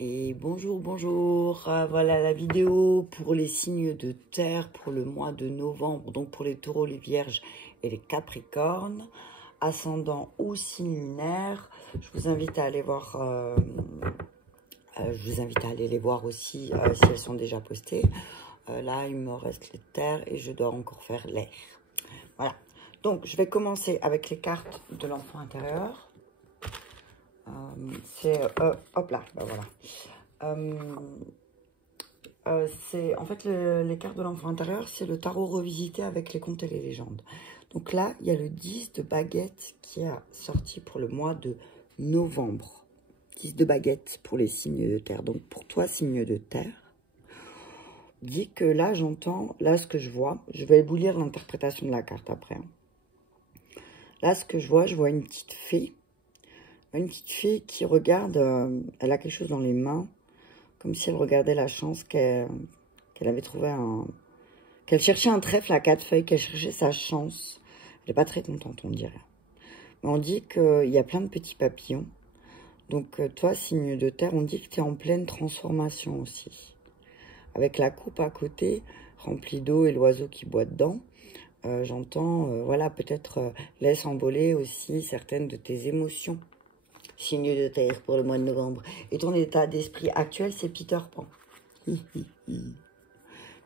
Et bonjour, bonjour. Voilà la vidéo pour les signes de terre pour le mois de novembre. Donc pour les taureaux, les vierges et les capricornes, ascendant ou signe lunaire. Je vous invite à aller voir, les voir aussi si elles sont déjà postées. Là, il me reste les terres et je dois encore faire l'air. Voilà. Donc, je vais commencer avec les cartes de l'enfant intérieur. Hop là, bah voilà. C'est en fait les cartes de l'enfant intérieur, c'est le tarot revisité avec les contes et les légendes. Donc là, il y a le 10 de baguette qui a sorti pour le mois de novembre. 10 de baguette pour les signes de terre. Donc pour toi, signe de terre, dis que là, j'entends, là ce que je vois, je vais vous lire l'interprétation de la carte après. Là, ce que je vois une petite fée. Une petite fille qui regarde, elle a quelque chose dans les mains, comme si elle regardait la chance qu'elle avait trouvé qu'elle cherchait un trèfle à 4 feuilles, qu'elle cherchait sa chance. Elle n'est pas très contente, on dirait. Mais on dit qu'il y a plein de petits papillons. Donc toi, signe de terre, on dit que tu es en pleine transformation aussi. Avec la coupe à côté, remplie d'eau et l'oiseau qui boit dedans, j'entends, voilà, peut-être laisse envoler aussi certaines de tes émotions. Signe de terre pour le mois de novembre. Et ton état d'esprit actuel, c'est Peter Pan.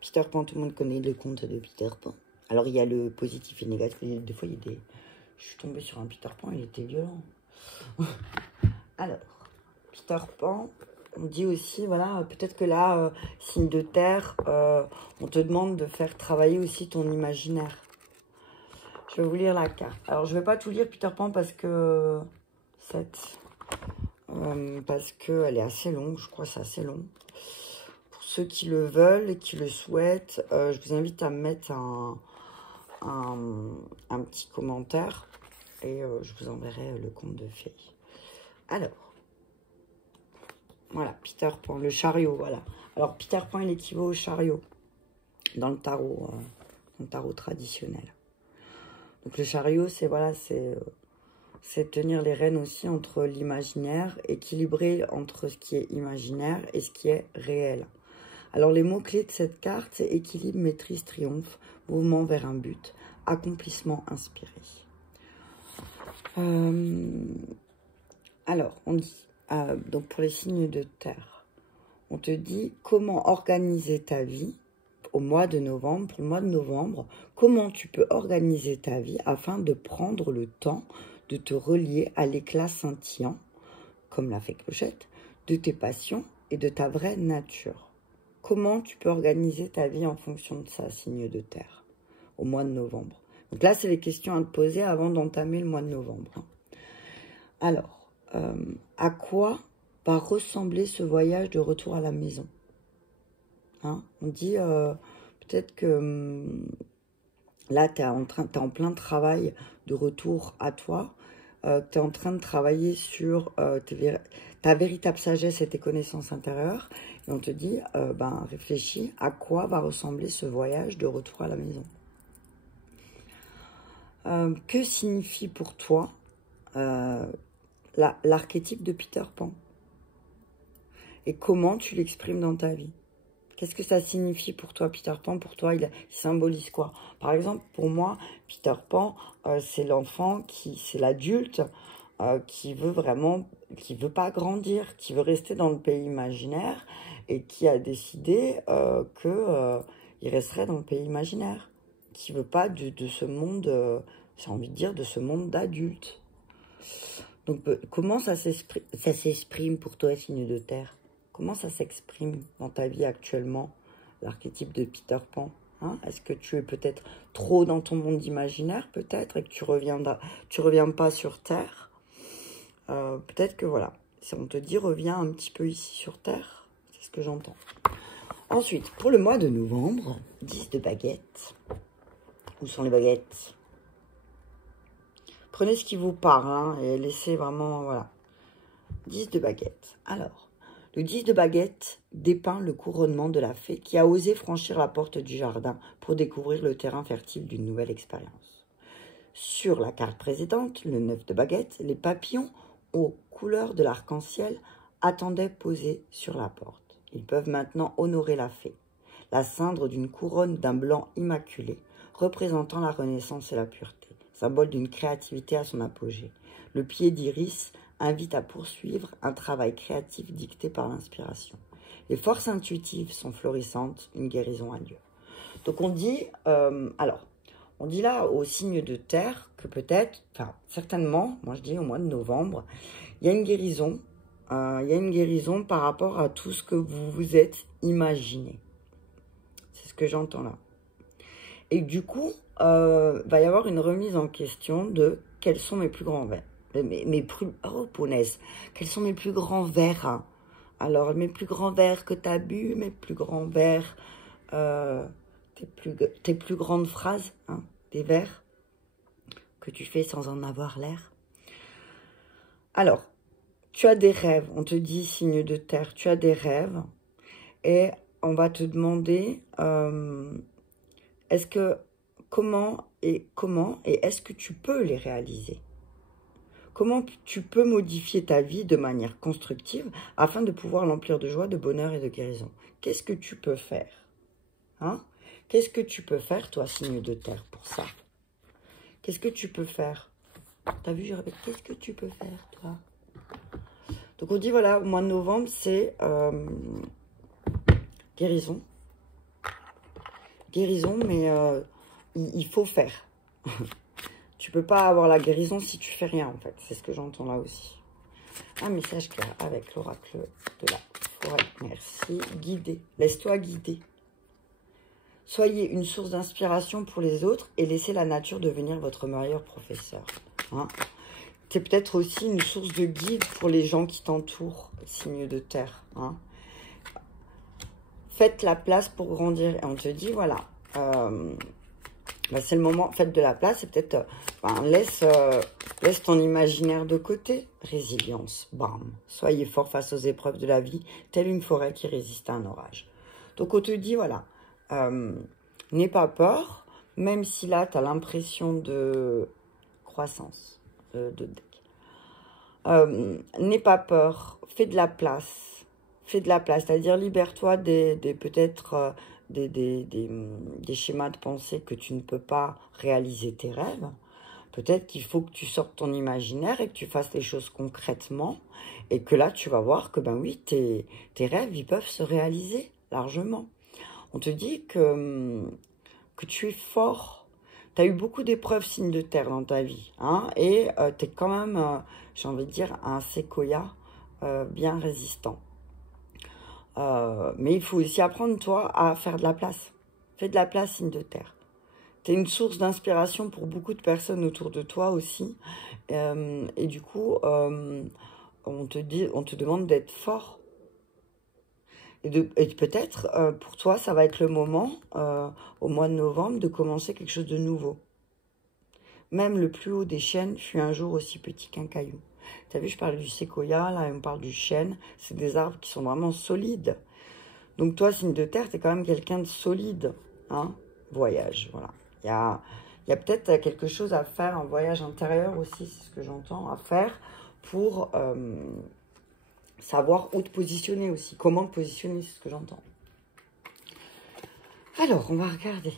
Peter Pan, tout le monde connaît le conte de Peter Pan. Alors, il y a le positif et le négatif. Des fois, il y a des... Je suis tombée sur un Peter Pan, il était violent. Alors, Peter Pan, on dit aussi, voilà, peut-être que là, signe de terre, on te demande de faire travailler aussi ton imaginaire. Je vais vous lire la carte. Alors, je ne vais pas tout lire Peter Pan parce que... parce qu'elle est assez longue, je crois que c'est assez long. Pour ceux qui le veulent et qui le souhaitent, je vous invite à mettre un petit commentaire et je vous enverrai le conte de fées. Alors, voilà, Peter Pan, le chariot, voilà. Alors, Peter Pan, il équivaut au chariot dans le tarot traditionnel. Donc, le chariot, c'est, voilà, c'est tenir les rênes aussi entre l'imaginaire, équilibrer entre ce qui est imaginaire et ce qui est réel. Alors les mots-clés de cette carte, c'est équilibre, maîtrise, triomphe, mouvement vers un but, accomplissement inspiré. Alors, on dit, donc pour les signes de terre, on te dit comment organiser ta vie au mois de novembre. Pour le mois de novembre, comment tu peux organiser ta vie afin de prendre le temps de te relier à l'éclat scintillant, comme la fée Clochette, de tes passions et de ta vraie nature. Comment tu peux organiser ta vie en fonction de ça, signe de terre, au mois de novembre. Donc là, c'est les questions à te poser avant d'entamer le mois de novembre. Alors, à quoi va ressembler ce voyage de retour à la maison? On dit peut-être que là, tu es en plein travail de retour à toi. Tu es en train de travailler sur ta véritable sagesse et tes connaissances intérieures. Et on te dit, réfléchis à quoi va ressembler ce voyage de retour à la maison. Que signifie pour toi l'archétype de Peter Pan? Et comment tu l'exprimes dans ta vie? Qu'est-ce que ça signifie pour toi, Peter Pan? Pour toi, il symbolise quoi? Par exemple, pour moi, Peter Pan, c'est l'enfant c'est l'adulte qui veut pas grandir, qui veut rester dans le pays imaginaire et qui a décidé qu'il resterait dans le pays imaginaire, qui veut pas de ce monde, j'ai envie de dire, de ce monde d'adultes. Donc, comment ça s'exprime pour toi, signe de terre? Comment ça s'exprime dans ta vie actuellement, l'archétype de Peter Pan? Est-ce que tu es peut-être trop dans ton monde imaginaire, peut-être, et que tu reviens pas sur Terre? Peut-être que voilà, si on te dit reviens un petit peu ici sur Terre, c'est ce que j'entends. Ensuite, pour le mois de novembre, 10 de baguettes. Où sont les baguettes? Prenez ce qui vous parle et laissez vraiment, voilà. 10 de baguettes. Alors, le 10 de baguette dépeint le couronnement de la fée qui a osé franchir la porte du jardin pour découvrir le terrain fertile d'une nouvelle expérience. Sur la carte précédente, le 9 de baguette, les papillons aux couleurs de l'arc-en-ciel attendaient posés sur la porte. Ils peuvent maintenant honorer la fée, la ceindre d'une couronne d'un blanc immaculé, représentant la renaissance et la pureté, symbole d'une créativité à son apogée. Le pied d'iris invite à poursuivre un travail créatif dicté par l'inspiration. Les forces intuitives sont florissantes, une guérison a lieu. Donc on dit, on dit là au signe de terre que peut-être, enfin certainement, moi je dis au mois de novembre, il y a une guérison par rapport à tout ce que vous vous êtes imaginé. C'est ce que j'entends là. Et du coup, va y avoir une remise en question de quels sont mes plus grands vers. Oh, punaise, quels sont mes plus grands vers, hein. Alors, mes plus grands vers que tu as bu, mes plus grands vers, tes plus grandes phrases, hein, des vers que tu fais sans en avoir l'air. Alors, tu as des rêves, on te dit signe de terre, tu as des rêves et on va te demander comment et est-ce que tu peux les réaliser? Comment tu peux modifier ta vie de manière constructive afin de pouvoir l'emplir de joie, de bonheur et de guérison? Qu'est-ce que tu peux faire, hein? Qu'est-ce que tu peux faire, toi, signe de terre, pour ça? Qu'est-ce que tu peux faire? T'as vu, je répète, qu'est-ce que tu peux faire, toi? Donc, on dit, voilà, au mois de novembre, c'est guérison. Guérison, mais il faut faire. Tu peux pas avoir la guérison si tu fais rien, en fait. C'est ce que j'entends là aussi. Un message clair avec l'oracle de la forêt. Merci. Guider. Laisse-toi guider. Soyez une source d'inspiration pour les autres et laissez la nature devenir votre meilleur professeur. Hein? C'est peut-être aussi une source de guide pour les gens qui t'entourent, signe de terre. Hein? Faites la place pour grandir. Et on te dit, voilà... c'est le moment, faites de la place et peut-être laisse ton imaginaire de côté. Résilience, bam. Soyez fort face aux épreuves de la vie, telle une forêt qui résiste à un orage. Donc on te dit, voilà, n'aie pas peur, même si là tu as l'impression de croissance, de deck. N'aie pas peur, fais de la place, c'est-à-dire libère-toi peut-être... des schémas de pensée que tu ne peux pas réaliser tes rêves. Peut-être qu'il faut que tu sortes ton imaginaire et que tu fasses les choses concrètement et que là, tu vas voir que, ben oui, tes rêves, ils peuvent se réaliser largement. On te dit que tu es fort. Tu as eu beaucoup d'épreuves, signe de terre, dans ta vie. Hein, et tu es quand même, j'ai envie de dire, un séquoia bien résistant. Mais il faut aussi apprendre, toi, à faire de la place. Fais de la place, signe de terre. Tu es une source d'inspiration pour beaucoup de personnes autour de toi aussi. Et du coup, on te demande d'être fort. Et peut-être, pour toi, ça va être le moment, au mois de novembre, de commencer quelque chose de nouveau. Même le plus haut des chênes fut un jour aussi petit qu'un caillou. Tu as vu, je parlais du séquoia, là, on parle du chêne. C'est des arbres qui sont vraiment solides. Donc, toi, signe de terre, tu es quand même quelqu'un de solide. Hein? Voyage, voilà. Il y a peut-être quelque chose à faire, un voyage intérieur aussi, c'est ce que j'entends, à faire pour savoir où te positionner aussi. Comment te positionner, c'est ce que j'entends. Alors, on va regarder.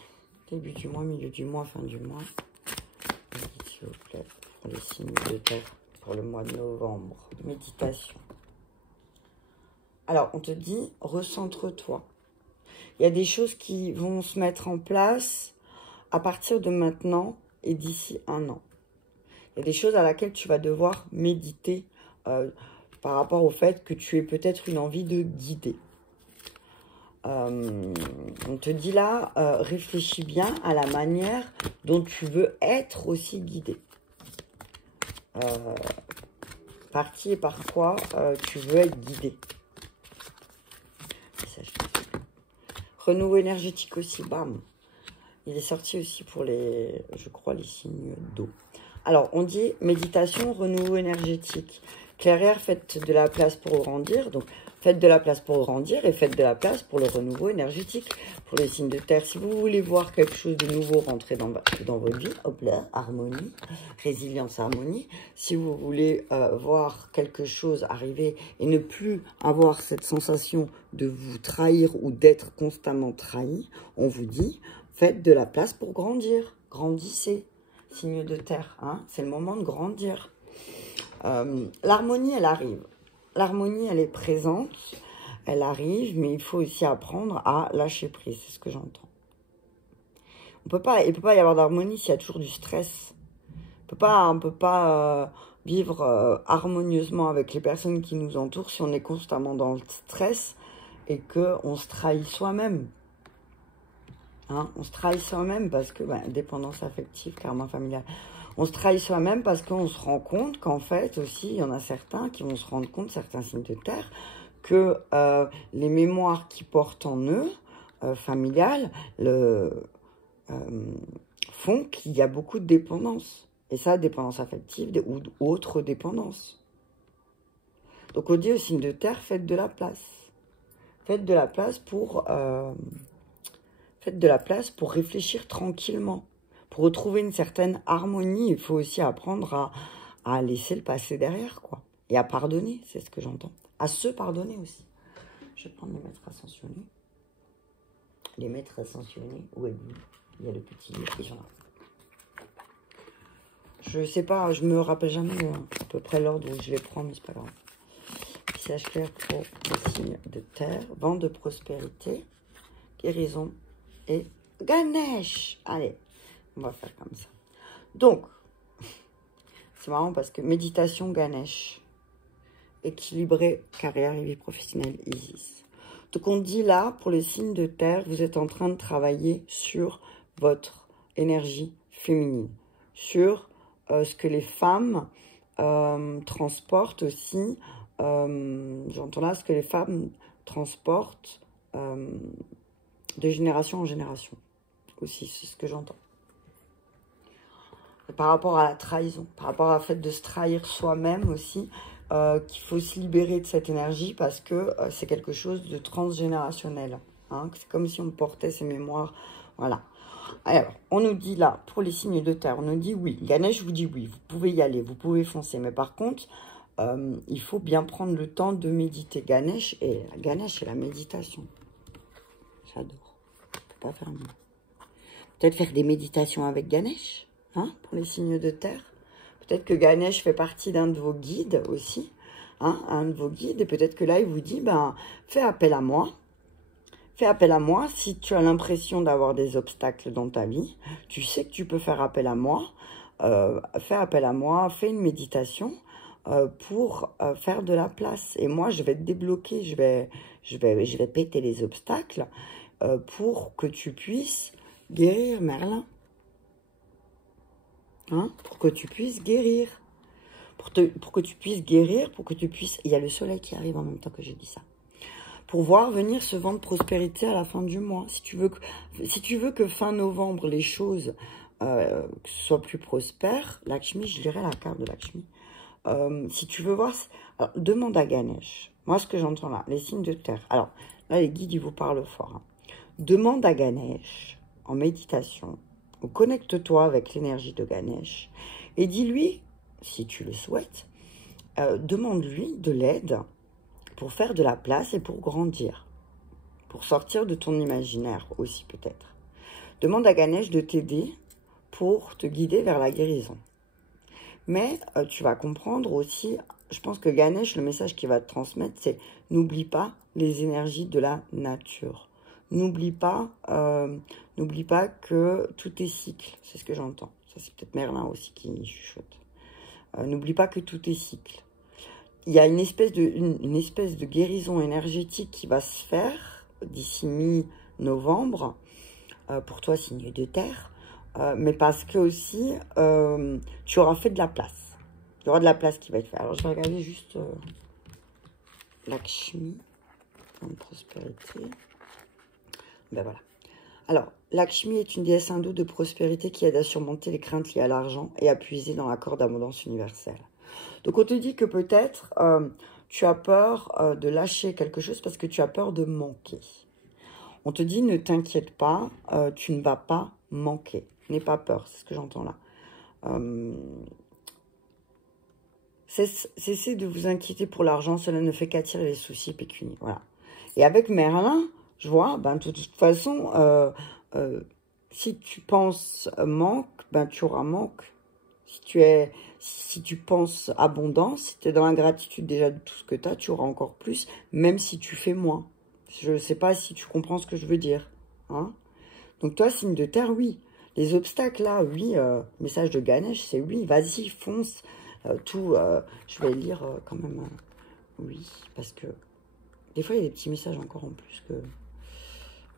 Début du mois, milieu du mois, fin du mois. S'il vous plaît, pour les signes de terre. Pour le mois de novembre, méditation. Alors, on te dit, recentre-toi. Il y a des choses qui vont se mettre en place à partir de maintenant et d'ici un an. Il y a des choses à laquelle tu vas devoir méditer par rapport au fait que tu aies peut-être une envie de guider. On te dit là, réfléchis bien à la manière dont tu veux être aussi guidé. Par qui et par quoi tu veux être guidé. Renouveau énergétique aussi, bam. Il est sorti aussi pour je crois, les signes d'eau. Alors, on dit méditation, renouveau énergétique. Clairière, faites de la place pour grandir. Donc, faites de la place pour grandir et faites de la place pour le renouveau énergétique. Pour les signes de terre, si vous voulez voir quelque chose de nouveau rentrer dans votre vie, hop là, harmonie, résilience, harmonie. Si vous voulez voir quelque chose arriver et ne plus avoir cette sensation de vous trahir ou d'être constamment trahi, on vous dit, faites de la place pour grandir. Grandissez, signe de terre. Hein, c'est le moment de grandir. L'harmonie, elle arrive. L'harmonie, elle est présente, elle arrive, mais il faut aussi apprendre à lâcher prise, c'est ce que j'entends. Il ne peut pas y avoir d'harmonie s'il y a toujours du stress. On peut pas vivre harmonieusement avec les personnes qui nous entourent si on est constamment dans le stress et qu'on se trahit soi-même. Hein, on se trahit soi-même parce que, dépendance affective, karma familial. On se trahit soi-même parce qu'on se rend compte qu'en fait aussi, il y en a certains qui vont se rendre compte, certains signes de terre, que les mémoires qu'ils portent en eux, familiales, font qu'il y a beaucoup de dépendance. Et ça, dépendance affective ou autre dépendance. Donc on dit aux signes de terre, faites de la place. Faites de la place pour réfléchir tranquillement. Pour retrouver une certaine harmonie, il faut aussi apprendre à laisser le passé derrière, quoi. Et à pardonner, c'est ce que j'entends. À se pardonner aussi. Je vais prendre les maîtres ascensionnés. Les maîtres ascensionnés, où êtes-vous? Il y a le petit livre qui est là. Je sais pas, je me rappelle jamais à peu près l'ordre où je les prends, mais c'est pas grave. Message clair pour les signes de terre, vent de prospérité, guérison et Ganesh. Allez. On va faire comme ça. Donc, c'est marrant parce que méditation Ganesh, équilibré, carrière et vie professionnelle Isis. Donc on dit là, pour les signes de terre, vous êtes en train de travailler sur votre énergie féminine, sur ce que les femmes transportent aussi. J'entends là ce que les femmes transportent de génération en génération. Aussi, c'est ce que j'entends. Par rapport à la trahison, par rapport à la fait de se trahir soi-même aussi, qu'il faut se libérer de cette énergie parce que c'est quelque chose de transgénérationnel. Hein, c'est comme si on portait ses mémoires. Voilà. Alors, on nous dit là, pour les signes de terre, on nous dit oui. Ganesh vous dit oui, vous pouvez y aller, vous pouvez foncer. Mais par contre, il faut bien prendre le temps de méditer. Ganesh et la méditation. J'adore. Je ne peux pas faire mieux. Peut-être faire des méditations avec Ganesh. Hein, pour les signes de terre. Peut-être que Ganesh fait partie d'un de vos guides aussi, hein, un de vos guides, et peut-être que là, il vous dit, fais appel à moi. Fais appel à moi si tu as l'impression d'avoir des obstacles dans ta vie. Tu sais que tu peux faire appel à moi. Fais appel à moi, fais une méditation pour faire de la place. Et moi, je vais te débloquer, je vais péter les obstacles pour que tu puisses guérir, Merlin. Hein, pour que tu puisses guérir. Pour que tu puisses guérir, pour que tu puisses... Il y a le soleil qui arrive en même temps que j'ai dit ça. Pour voir venir ce vent de prospérité à la fin du mois. Si tu veux que fin novembre, les choses soient plus prospères, Lakshmi, je lirai la carte de Lakshmi. Si tu veux voir... Alors, demande à Ganesh. Moi, ce que j'entends là, les signes de terre. Alors, là, les guides, ils vous parlent fort. Hein. Demande à Ganesh, en méditation, ou connecte-toi avec l'énergie de Ganesh, et dis-lui, si tu le souhaites, demande-lui de l'aide pour faire de la place et pour grandir, pour sortir de ton imaginaire aussi peut-être. Demande à Ganesh de t'aider pour te guider vers la guérison. Mais tu vas comprendre aussi, je pense que Ganesh, le message qu'il va te transmettre, c'est n'oublie pas les énergies de la nature. N'oublie pas que tout est cycle, c'est ce que j'entends. Ça, c'est peut-être Merlin aussi qui chuchote. N'oublie pas que tout est cycle. Il y a une espèce de guérison énergétique qui va se faire d'ici mi-novembre, pour toi, signe de terre, mais parce que aussi, tu auras fait de la place. Il y aura de la place qui va être faite. Alors, je vais regarder juste Lakshmi, en prospérité. Ben voilà. Alors, Lakshmi est une déesse hindoue de prospérité qui aide à surmonter les craintes liées à l'argent et à puiser dans l'accord d'abondance universelle. Donc, on te dit que peut-être tu as peur de lâcher quelque chose parce que tu as peur de manquer. On te dit, ne t'inquiète pas, tu ne vas pas manquer. N'aie pas peur, c'est ce que j'entends là. Cessez de vous inquiéter pour l'argent, cela ne fait qu'attirer les soucis pécuniaires. Voilà. Et avec Merlin, je vois, ben, de toute façon, si tu penses manque, ben, tu auras manque. Si tu penses abondance, si tu es dans la gratitude déjà de tout ce que tu as, tu auras encore plus, même si tu fais moins. Je ne sais pas si tu comprends ce que je veux dire. Hein? Donc toi, signe de terre, oui. Les obstacles là, oui. Message de Ganesh, c'est oui. Vas-y, fonce. Je vais lire quand même. Oui, parce que des fois, il y a des petits messages encore en plus que...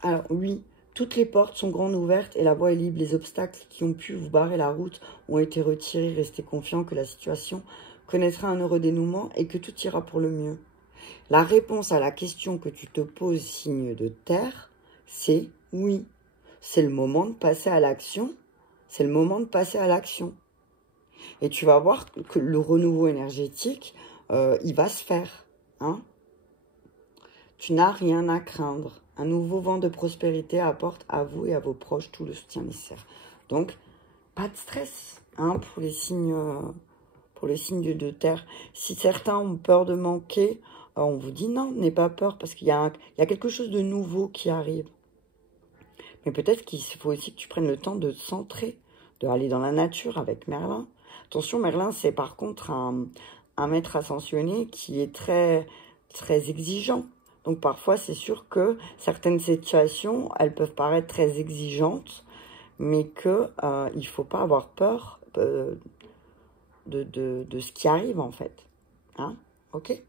Alors, oui. Toutes les portes sont grandes ouvertes et la voie est libre. Les obstacles qui ont pu vous barrer la route ont été retirés. Restez confiants que la situation connaîtra un heureux dénouement et que tout ira pour le mieux. La réponse à la question que tu te poses, signe de terre, c'est oui. C'est le moment de passer à l'action. C'est le moment de passer à l'action. Et tu vas voir que le renouveau énergétique, il va se faire. Hein? Tu n'as rien à craindre. Un nouveau vent de prospérité apporte à vous et à vos proches tout le soutien nécessaire. Donc, pas de stress hein, pour les signes de terre. Si certains ont peur de manquer, on vous dit non, n'aie pas peur parce qu'il y a quelque chose de nouveau qui arrive. Mais peut-être qu'il faut aussi que tu prennes le temps de te centrer, d'aller dans la nature avec Merlin. Attention, Merlin, c'est par contre un maître ascensionné qui est très, très exigeant. Donc parfois, c'est sûr que certaines situations, elles peuvent paraître très exigeantes, mais qu'il ne faut pas avoir peur de ce qui arrive en fait. Hein? Ok?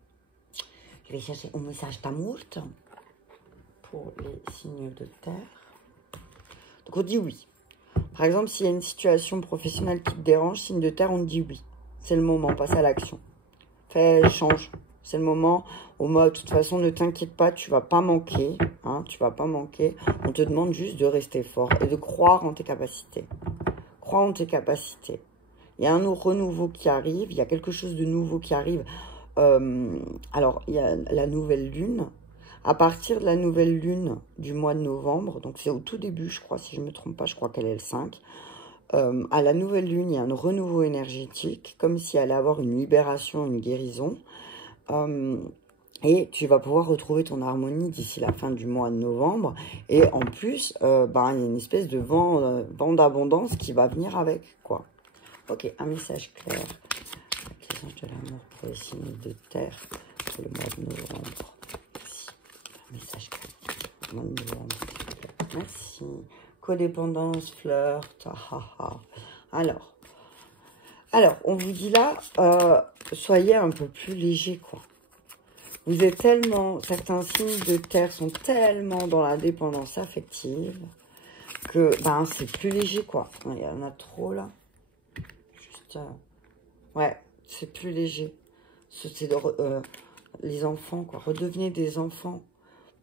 Je vais chercher un message d'amour pour les signes de terre. Donc on dit oui. Par exemple, s'il y a une situation professionnelle qui te dérange, signe de terre, on te dit oui. C'est le moment, passe à l'action. Fais, change. C'est le moment. Au moins, de toute façon, ne t'inquiète pas, tu vas pas manquer. Hein, tu vas pas manquer. On te demande juste de rester fort et de croire en tes capacités. Crois en tes capacités. Il y a un renouveau qui arrive. Il y a quelque chose de nouveau qui arrive. Alors, il y a la nouvelle lune. À partir de la nouvelle lune du mois de novembre, donc c'est au tout début, je crois, si je ne me trompe pas, je crois qu'elle est le 5. À la nouvelle lune, il y a un renouveau énergétique, comme si elle allait avoir une libération, une guérison. Et tu vas pouvoir retrouver ton harmonie d'ici la fin du mois de novembre. Et en plus, il y a une espèce de vent d'abondance qui va venir avec, quoi. Ok, un message clair avec les anges de l'amour pour les signes de terre pour le mois de novembre. Merci. Un message clair pour le mois de novembre. Merci. Codépendance, flirt. Alors, on vous dit là, soyez un peu plus léger, quoi. Vous êtes tellement, certains signes de terre sont tellement dans la dépendance affective que, c'est plus léger, quoi. Il y en a trop, là. Juste, ouais, c'est plus léger. C'est les enfants, quoi. Redevenez des enfants.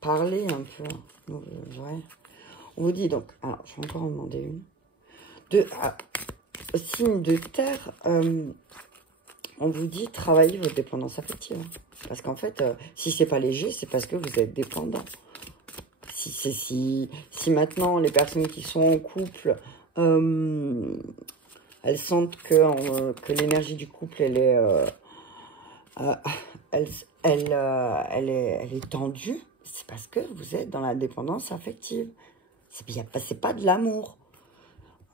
Parlez un peu. Ouais. On vous dit donc, alors, je vais encore en demander une. Signe de terre, on vous dit travaillez votre dépendance affective. Parce qu'en fait, si c'est pas léger, c'est parce que vous êtes dépendant. Si maintenant les personnes qui sont en couple, elles sentent que l'énergie du couple, elle est tendue, c'est parce que vous êtes dans la dépendance affective. C'est pas de l'amour.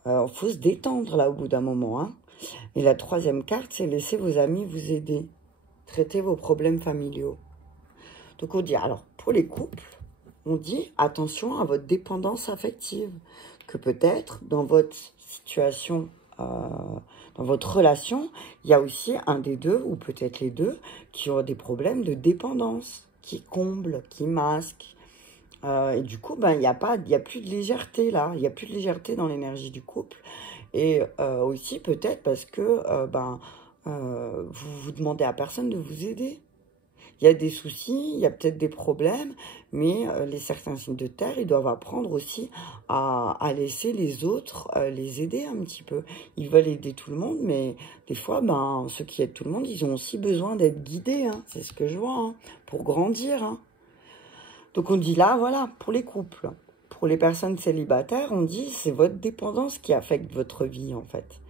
Il faut se détendre là au bout d'un moment. Hein. Et la troisième carte, c'est laisser vos amis vous aider. Traiter vos problèmes familiaux. Donc on dit, alors pour les couples, on dit attention à votre dépendance affective. Que peut-être dans votre situation, dans votre relation, il y a aussi un des deux, ou peut-être les deux, qui ont des problèmes de dépendance, qui comblent, qui masquent. Et du coup, il y a plus de légèreté là, il n'y a plus de légèreté dans l'énergie du couple. Et aussi peut-être parce que vous demandez à personne de vous aider. il y a des soucis, il y a peut-être des problèmes, mais les certains signes de terre, ils doivent apprendre aussi à laisser les autres les aider un petit peu. Ils veulent aider tout le monde, mais des fois, ben, ceux qui aident tout le monde, ils ont aussi besoin d'être guidés, hein, c'est ce que je vois, hein, pour grandir. Hein. Donc on dit là, voilà, pour les couples. Pour les personnes célibataires, on dit c'est votre dépendance qui affecte votre vie, en fait.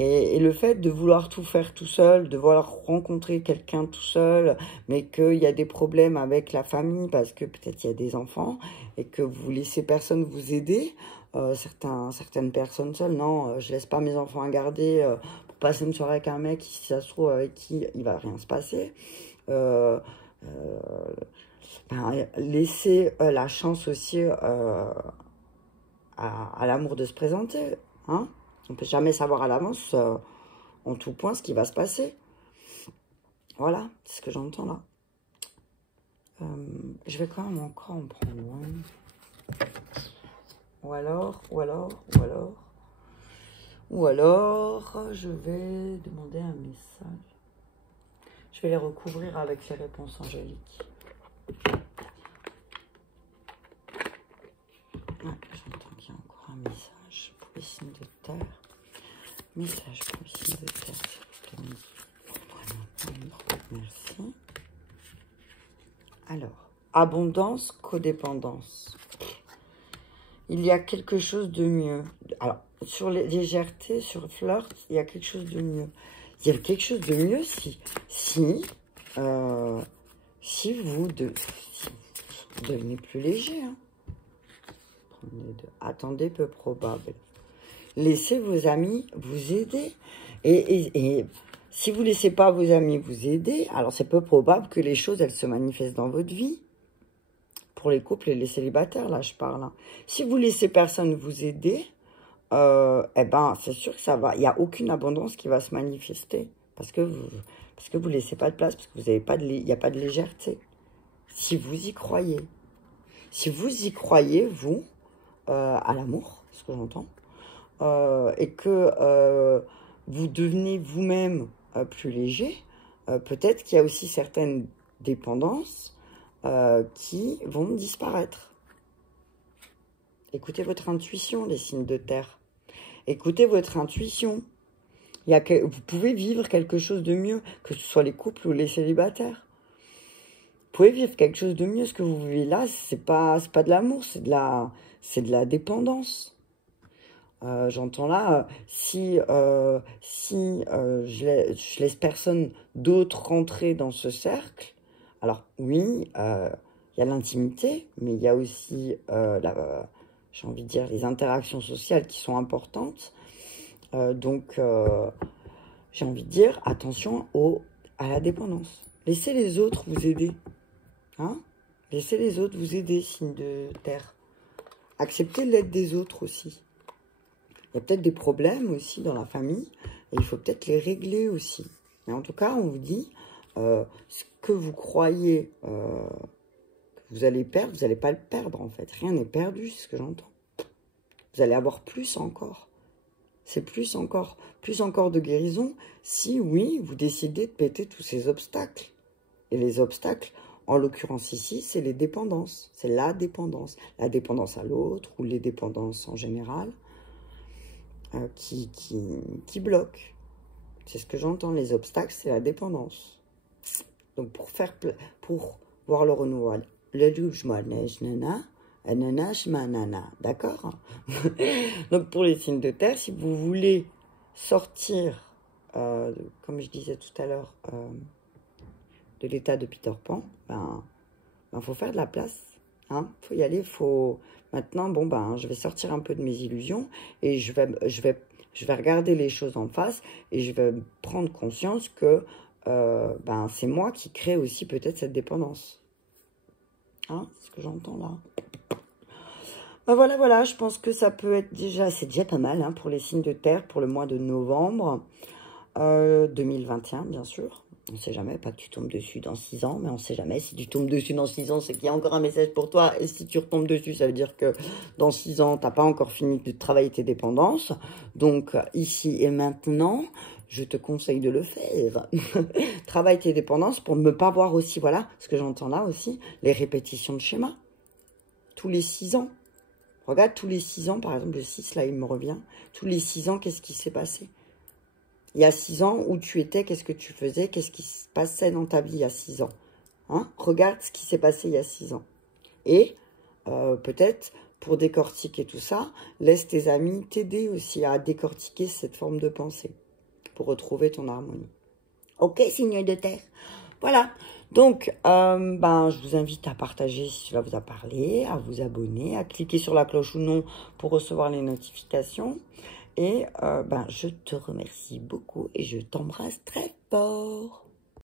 Et le fait de vouloir tout faire tout seul, de vouloir rencontrer quelqu'un tout seul, mais qu'il y a des problèmes avec la famille parce que peut-être il y a des enfants et que vous laissez personne vous aider, certaines personnes seules, non, je laisse pas mes enfants à garder pour passer une soirée avec un mec, si ça se trouve avec qui il va rien se passer. Laisser la chance aussi à l'amour de se présenter, hein. On ne peut jamais savoir à l'avance, en tout point, ce qui va se passer. Voilà, c'est ce que j'entends là. Je vais quand même encore en prendre un. Ou alors, je vais demander un message. Je vais les recouvrir avec les réponses angéliques. Ouais, j'entends qu'il y a encore un message pour les signes de terre. Message pour les signes de terre, s'il vous plaît. Merci. Alors, abondance, codépendance. Il y a quelque chose de mieux. Alors, sur les légèretés, sur le flirt, il y a quelque chose de mieux. Il y a quelque chose de mieux si vous devenez plus léger. Hein. Attendez, peu probable. Laissez vos amis vous aider. Et si vous ne laissez pas vos amis vous aider, alors c'est peu probable que les choses, elles se manifestent dans votre vie. Pour les couples et les célibataires, là, je parle. Hein. Si vous laissez personne vous aider, eh ben, c'est sûr que ça va. Il n'y a aucune abondance qui va se manifester. Parce que vous laissez pas de place, parce que vous avez pas il n'y a pas de légèreté. Si vous y croyez. Si vous y croyez, vous, à l'amour, ce que j'entends, et que vous devenez vous-même plus léger, peut-être qu'il y a aussi certaines dépendances qui vont disparaître. Écoutez votre intuition, les signes de terre. Écoutez votre intuition. Vous pouvez vivre quelque chose de mieux, que ce soit les couples ou les célibataires. Vous pouvez vivre quelque chose de mieux. Ce que vous vivez là, c'est pas de l'amour, c'est de la dépendance. J'entends là, si je laisse personne d'autre rentrer dans ce cercle, alors oui, il y a l'intimité, mais il y a aussi, j'ai envie de dire, les interactions sociales qui sont importantes. Donc, j'ai envie de dire, attention à la dépendance. Laissez les autres vous aider. Hein? Laissez les autres vous aider, signe de terre. Acceptez l'aide des autres aussi. Il y a peut-être des problèmes aussi dans la famille, et il faut peut-être les régler aussi. Mais en tout cas, on vous dit, ce que vous croyez que vous allez perdre, vous n'allez pas le perdre en fait. Rien n'est perdu, c'est ce que j'entends. Vous allez avoir plus encore. C'est plus encore de guérison si, oui, vous décidez de péter tous ces obstacles. Et les obstacles, en l'occurrence ici, c'est les dépendances. C'est la dépendance. La dépendance à l'autre ou les dépendances en général qui bloquent. C'est ce que j'entends. Les obstacles, c'est la dépendance. Donc, pour voir le renouveau, le jugement, d'accord? Donc, pour les signes de terre, si vous voulez sortir, comme je disais tout à l'heure, de l'état de Peter Pan, ben, faut faire de la place. Hein, faut y aller, Maintenant, je vais sortir un peu de mes illusions et je vais regarder les choses en face et je vais prendre conscience que c'est moi qui crée aussi peut-être cette dépendance. Hein, c'est ce que j'entends là. Voilà, je pense que ça peut être c'est déjà pas mal hein, pour les signes de terre pour le mois de novembre 2021, bien sûr. On ne sait jamais, pas que tu tombes dessus dans 6 ans, mais on ne sait jamais. Si tu tombes dessus dans 6 ans, c'est qu'il y a encore un message pour toi. Et si tu retombes dessus, ça veut dire que dans 6 ans, tu n'as pas encore fini de travailler tes dépendances. Donc, ici et maintenant, je te conseille de le faire. Travaille tes dépendances pour ne pas voir aussi, voilà, ce que j'entends là aussi, les répétitions de schémas. Tous les 6 ans. Regarde, tous les 6 ans, par exemple, le 6, là, il me revient. Tous les 6 ans, qu'est-ce qui s'est passé? Il y a 6 ans, où tu étais, qu'est-ce que tu faisais? Qu'est-ce qui se passait dans ta vie il y a 6 ans? Hein? Regarde ce qui s'est passé il y a 6 ans. Et peut-être, pour décortiquer tout ça, laisse tes amis t'aider aussi à décortiquer cette forme de pensée pour retrouver ton harmonie. Ok, signe de terre. Voilà. Donc, je vous invite à partager si cela vous a parlé, à vous abonner, à cliquer sur la cloche ou non pour recevoir les notifications. Et je te remercie beaucoup et je t'embrasse très fort.